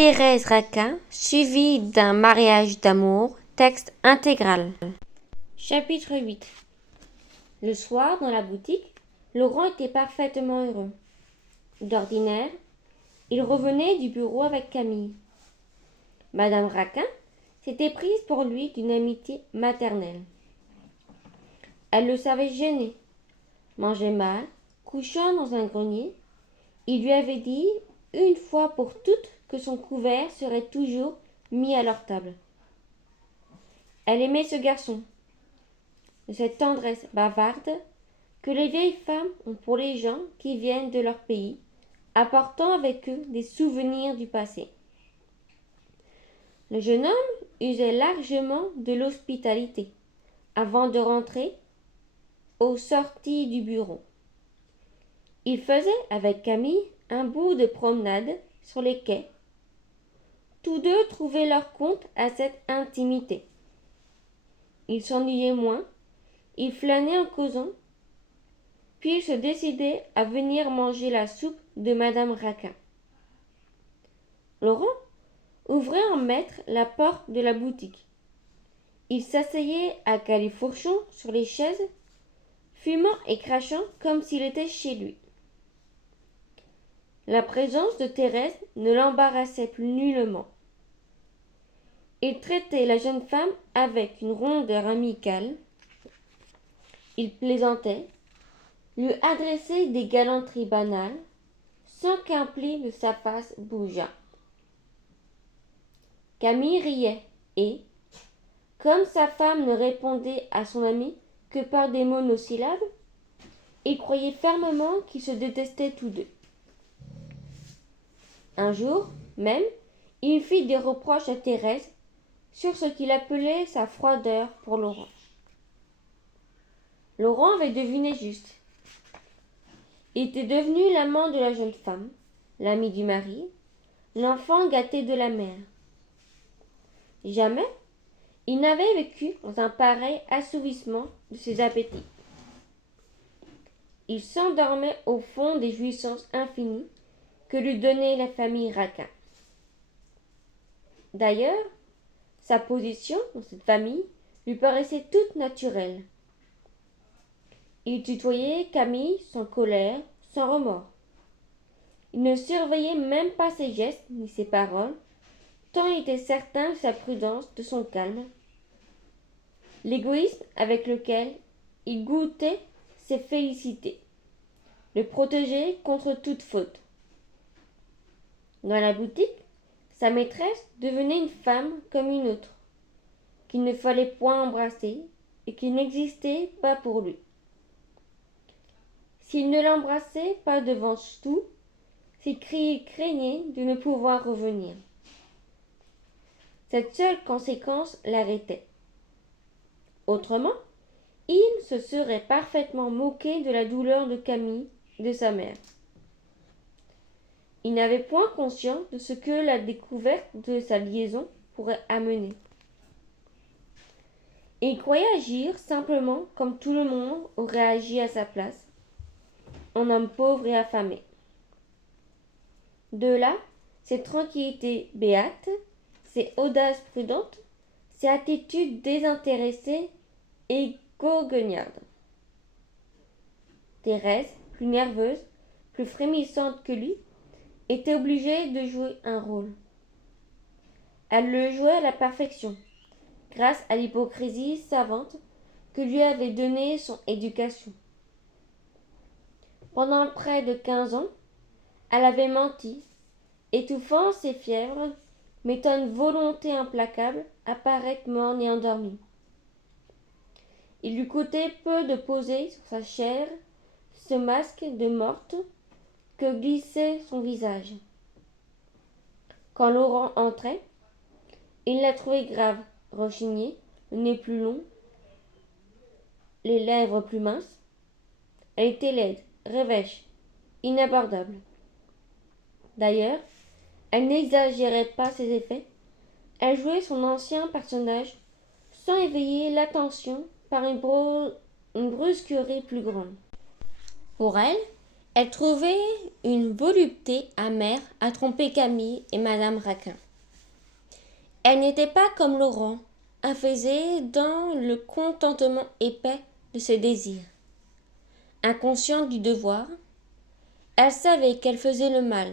Thérèse Raquin, suivi d'un mariage d'amour, texte intégral. Chapitre 8. Le soir, dans la boutique, Laurent était parfaitement heureux. D'ordinaire, il revenait du bureau avec Camille. Madame Raquin s'était prise pour lui d'une amitié maternelle. Elle le savait gêné, mangeait mal, couchant dans un grenier. Il lui avait dit une fois pour toutes que son couvert serait toujours mis à leur table. Elle aimait ce garçon, de cette tendresse bavarde que les vieilles femmes ont pour les gens qui viennent de leur pays, apportant avec eux des souvenirs du passé. Le jeune homme usait largement de l'hospitalité avant de rentrer aux sorties du bureau. Il faisait avec Camille un bout de promenade sur les quais. Tous deux trouvaient leur compte à cette intimité. Ils s'ennuyaient moins, ils flânaient en causant, puis ils se décidaient à venir manger la soupe de Madame Raquin. Laurent ouvrait en maître la porte de la boutique. Il s'asseyait à califourchon sur les chaises, fumant et crachant comme s'il était chez lui. La présence de Thérèse ne l'embarrassait plus nullement. Il traitait la jeune femme avec une rondeur amicale. Il plaisantait, lui adressait des galanteries banales, sans qu'un pli de sa face bougeât. Camille riait et, comme sa femme ne répondait à son ami que par des monosyllabes, il croyait fermement qu'ils se détestaient tous deux. Un jour même, il fit des reproches à Thérèse sur ce qu'il appelait sa froideur pour Laurent. Laurent avait deviné juste. Il était devenu l'amant de la jeune femme, l'ami du mari, l'enfant gâté de la mère. Jamais il n'avait vécu dans un pareil assouvissement de ses appétits. Il s'endormait au fond des jouissances infinies que lui donnait la famille Raquin. D'ailleurs, sa position dans cette famille lui paraissait toute naturelle. Il tutoyait Camille sans colère, sans remords. Il ne surveillait même pas ses gestes ni ses paroles, tant il était certain de sa prudence, de son calme. L'égoïsme avec lequel il goûtait ses félicités le protégeait contre toute faute. Dans la boutique, sa maîtresse devenait une femme comme une autre, qu'il ne fallait point embrasser et qui n'existait pas pour lui. S'il ne l'embrassait pas devant tout, c'est qu'il craignait de ne pouvoir revenir. Cette seule conséquence l'arrêtait. Autrement, il se serait parfaitement moqué de la douleur de Camille, de sa mère. Il n'avait point conscience de ce que la découverte de sa liaison pourrait amener. Il croyait agir simplement comme tout le monde aurait agi à sa place, en homme pauvre et affamé. De là, ses tranquillités béates, ses audaces prudentes, ses attitudes désintéressées et goguenardes. Thérèse, plus nerveuse, plus frémissante que lui, était obligée de jouer un rôle. Elle le jouait à la perfection, grâce à l'hypocrisie savante que lui avait donnée son éducation. Pendant près de 15 ans, elle avait menti, étouffant ses fièvres, mettant une volonté implacable à paraître morne et endormie. Il lui coûtait peu de poser sur sa chair ce masque de morte que glissait son visage. Quand Laurent entrait, il la trouvait grave, rechignée, le nez plus long, les lèvres plus minces. Elle était laide, rêvêche, inabordable. D'ailleurs, elle n'exagérait pas ses effets. Elle jouait son ancien personnage sans éveiller l'attention par une brusquerie plus grande. Pour elle Elle trouvait une volupté amère à tromper Camille et madame Raquin. Elle n'était pas comme Laurent, affaissée dans le contentement épais de ses désirs. Inconsciente du devoir, elle savait qu'elle faisait le mal,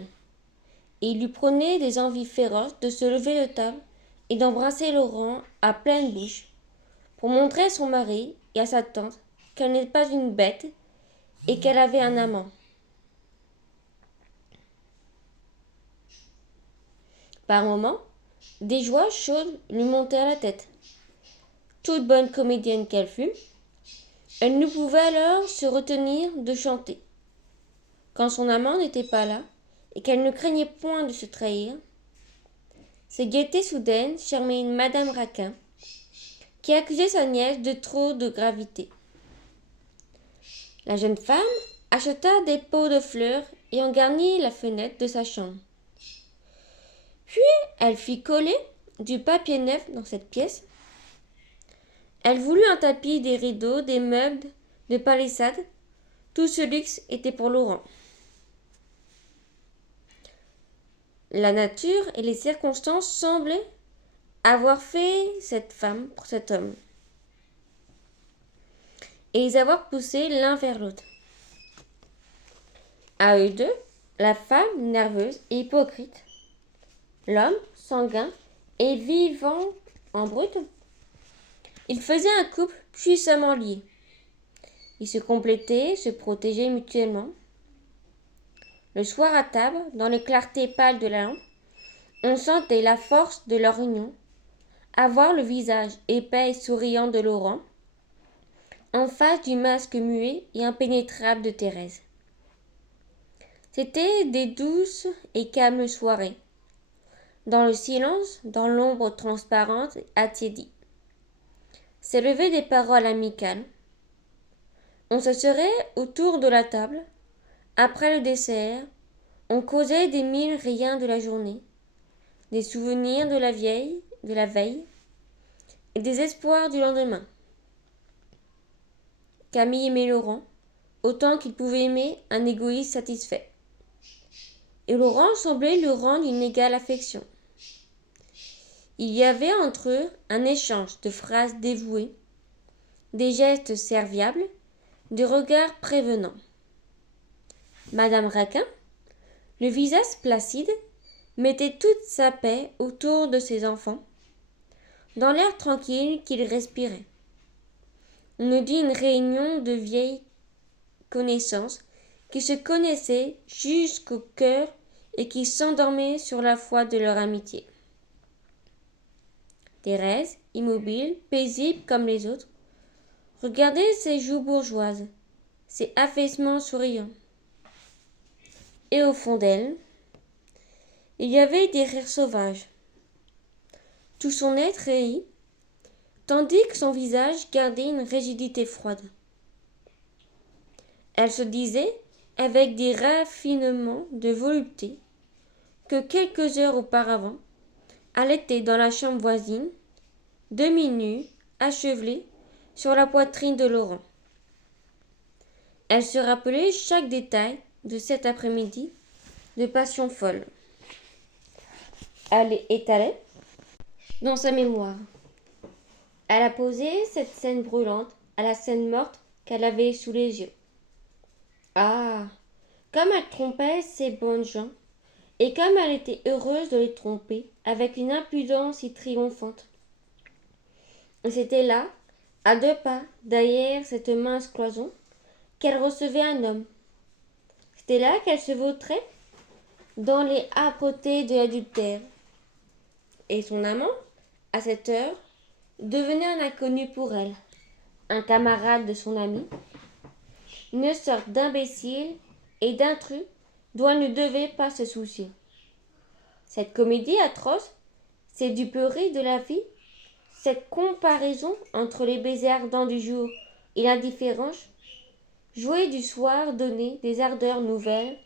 et il lui prenait des envies féroces de se lever de table et d'embrasser Laurent à pleine bouche, pour montrer à son mari et à sa tante qu'elle n'était pas une bête et qu'elle avait un amant. Par moments, des joies chaudes lui montaient à la tête. Toute bonne comédienne qu'elle fût, elle ne pouvait alors se retenir de chanter. Quand son amant n'était pas là, et qu'elle ne craignait point de se trahir, ces gaietés soudaines charmaient une madame Raquin, qui accusait sa nièce de trop de gravité. La jeune femme acheta des pots de fleurs et en garnit la fenêtre de sa chambre. Puis elle fit coller du papier neuf dans cette pièce. Elle voulut un tapis, des rideaux, des meubles de palissade. Tout ce luxe était pour Laurent. La nature et les circonstances semblaient avoir fait cette femme pour cet homme, et les avoir poussés l'un vers l'autre. À eux deux, la femme nerveuse et hypocrite, l'homme sanguin et vivant en brute, ils faisaient un couple puissamment lié. Ils se complétaient, se protégeaient mutuellement. Le soir à table, dans les clartés pâles de la lampe, on sentait la force de leur union, à voir le visage épais et souriant de Laurent, en face du masque muet et impénétrable de Thérèse. C'étaient des douces et calmes soirées, dans le silence, dans l'ombre transparente et attiédie. S'élevaient des paroles amicales. On se serait autour de la table. Après le dessert, on causait des mille riens de la journée, des souvenirs de la veille, et des espoirs du lendemain. Camille aimait Laurent autant qu'il pouvait aimer un égoïste satisfait. Et Laurent semblait lui rendre une égale affection. Il y avait entre eux un échange de phrases dévouées, des gestes serviables, des regards prévenants. Madame Raquin, le visage placide, mettait toute sa paix autour de ses enfants, dans l'air tranquille qu'il respirait. On eût dit une réunion de vieilles connaissances qui se connaissaient jusqu'au cœur et qui s'endormaient sur la foi de leur amitié. Thérèse, immobile, paisible comme les autres, regardait ses joues bourgeoises, ses affaissements souriants. Et au fond d'elle, il y avait des rires sauvages. Tout son être rit, tandis que son visage gardait une rigidité froide. Elle se disait, avec des raffinements de volupté, que quelques heures auparavant, elle était dans la chambre voisine, demi-nue, achevelée, sur la poitrine de Laurent. Elle se rappelait chaque détail de cet après-midi de passion folle. Elle étalait dans sa mémoire. Elle a posé cette scène brûlante à la scène morte qu'elle avait sous les yeux. Ah, comme elle trompait ces bonnes gens, et comme elle était heureuse de les tromper avec une impudence si triomphante. Et c'était là, à 2 pas, derrière cette mince cloison, qu'elle recevait un homme. C'était là qu'elle se vautrait dans les âpretés de l'adultère. Et son amant, à cette heure, devenait un inconnu pour elle, un camarade de son ami, une sorte d'imbécile et d'intrus dont elle ne devait pas se soucier. Cette comédie atroce, ces duperies de la vie, cette comparaison entre les baisers ardents du jour et l'indifférence, jouait du soir donnait des ardeurs nouvelles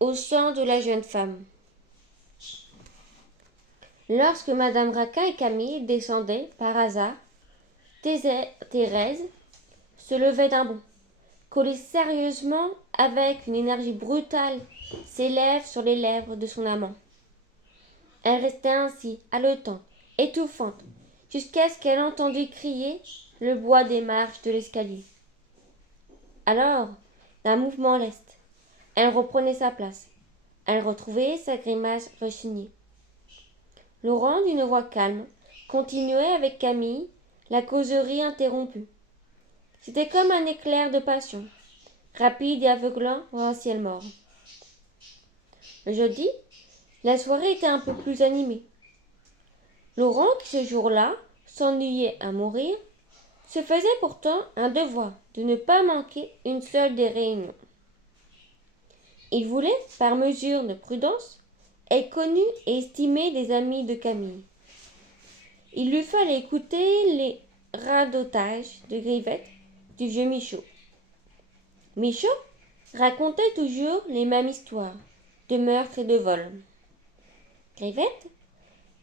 au sang de la jeune femme. Lorsque madame Raquin et Camille descendaient par hasard, Thérèse se levait d'un bond, collé sérieusement avec une énergie brutale ses lèvres sur les lèvres de son amant. Elle restait ainsi, haletante, étouffante, jusqu'à ce qu'elle entendît crier le bois des marches de l'escalier. Alors, d'un mouvement leste, elle reprenait sa place. Elle retrouvait sa grimace rechignée. Laurent, d'une voix calme, continuait avec Camille la causerie interrompue. C'était comme un éclair de passion, rapide et aveuglant dans un ciel mort. Le jeudi, la soirée était un peu plus animée. Laurent, qui ce jour-là s'ennuyait à mourir, se faisait pourtant un devoir de ne pas manquer une seule des réunions. Il voulait, par mesure de prudence, être connu et estimé des amis de Camille. Il lui fallait écouter les radotages de Grivet du vieux Michaud. Michaud racontait toujours les mêmes histoires de meurtre et de vol. Grivet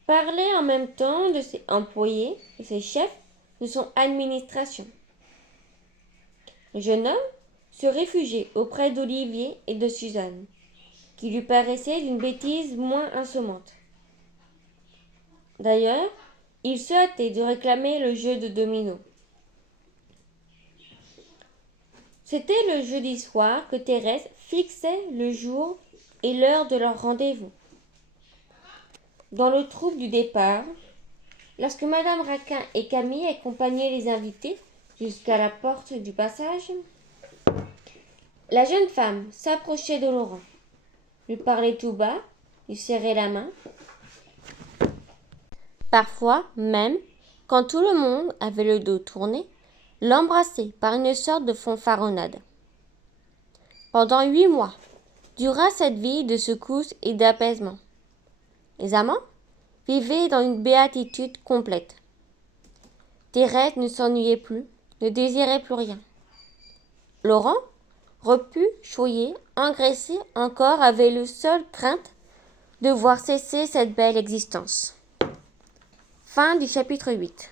parlait en même temps de ses employés, de ses chefs, de son administration. Le jeune homme se réfugiait auprès d'Olivier et de Suzanne, qui lui paraissaient d'une bêtise moins insommante. D'ailleurs, il se hâtait de réclamer le jeu de domino. C'était le jeudi soir que Thérèse fixait le jour et l'heure de leur rendez-vous. Dans le trouble du départ, lorsque Madame Raquin et Camille accompagnaient les invités jusqu'à la porte du passage, la jeune femme s'approchait de Laurent, lui parlait tout bas, lui serrait la main. Parfois même, quand tout le monde avait le dos tourné, l'embrassait par une sorte de fanfaronnade. Pendant 8 mois dura cette vie de secousses et d'apaisement. Les amants vivaient dans une béatitude complète. Thérèse ne s'ennuyait plus, ne désirait plus rien. Laurent, repu, choyé, engraissé encore, avait le seul crainte de voir cesser cette belle existence. Fin du chapitre 8.